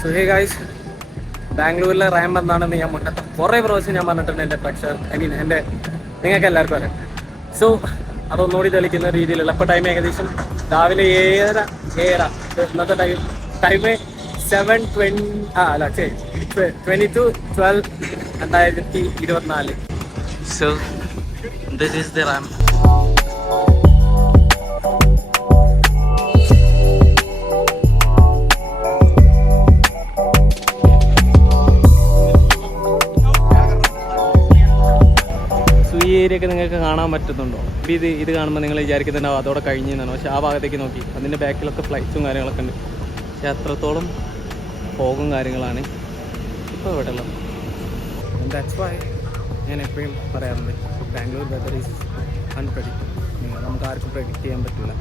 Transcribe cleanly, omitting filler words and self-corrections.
So hey guys, ബാംഗ്ലൂരിലെ ramp എന്താണെന്ന് ഞാൻ മുന്നത്തെ കുറേ പ്രാവശ്യം ഞാൻ പറഞ്ഞിട്ടുണ്ട് എൻ്റെ എൻ്റെ നിങ്ങൾക്ക് എല്ലാവർക്കും അറിയാം. സോ അതൊന്നുകൂടി തെളിക്കുന്ന രീതിയിലുള്ള ഇപ്പോൾ ടൈം ഏകദേശം രാവിലെ 7:30 ഇന്നത്തെ time 22/12/2024. So this is the ramp. ഈ ഏരിയ ഒക്കെ നിങ്ങൾക്ക് കാണാൻ പറ്റുന്നുണ്ടോ? ഇത് കാണുമ്പോൾ നിങ്ങൾ വിചാരിക്കുന്നുണ്ടാവും അതോടെ കഴിഞ്ഞെന്നാണ്. പക്ഷേ ആ ഭാഗത്തേക്ക് നോക്കി അതിൻ്റെ ബാക്കിലൊക്കെ ഫ്ലൈറ്റ്സും കാര്യങ്ങളൊക്കെ ഉണ്ട്. പക്ഷേ അത്രത്തോളം ഫോഗും കാര്യങ്ങളാണ് ഇപ്പോൾ ഇവിടെ ഉള്ളത്. ദാറ്റ്സ് വൈ ഞാൻ എപ്പോഴും പറയാറുണ്ട്, ബാംഗ്ലൂർ വെദർ ഈസ് അൺപ്രഡിക്റ്റബിൾ. നമുക്ക് ആർക്കും പ്രെഡിക്റ്റ് ചെയ്യാൻ പറ്റില്ല.